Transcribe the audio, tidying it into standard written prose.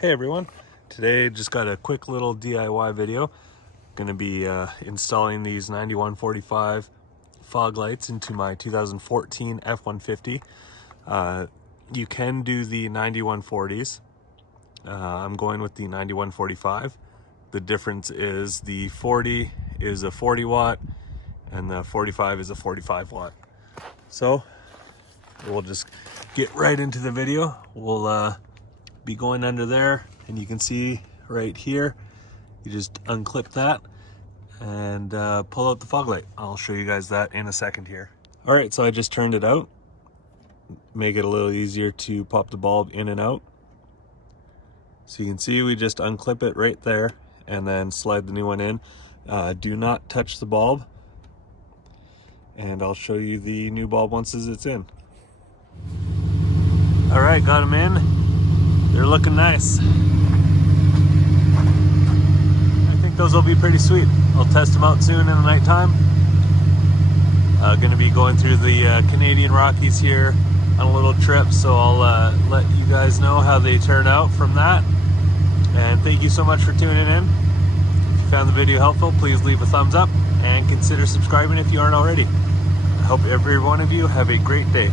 Hey everyone, today just got a quick little DIY video. Gonna be installing these 9145 fog lights into my 2014 F-150. You can do the 9140s. I'm going with the 9145. The difference is the 40 is a 40 watt and the 45 is a 45 watt. So we'll just get right into the video. We'll be going under there, and you can see right here, you just unclip that and pull out the fog light. I'll show you guys that in a second here. All right, so I just turned it out, make it a little easier to pop the bulb in and out. So you can see we just unclip it right there and then slide the new one in. Do not touch the bulb, and I'll show you the new bulb once it's in. All right, got them in. They're looking nice. I think those will be pretty sweet. I'll test them out soon in the nighttime. Gonna be going through the Canadian Rockies here on a little trip, so I'll let you guys know how they turn out from that. And thank you so much for tuning in. If you found the video helpful, please leave a thumbs up and consider subscribing if you aren't already. I hope every one of you have a great day.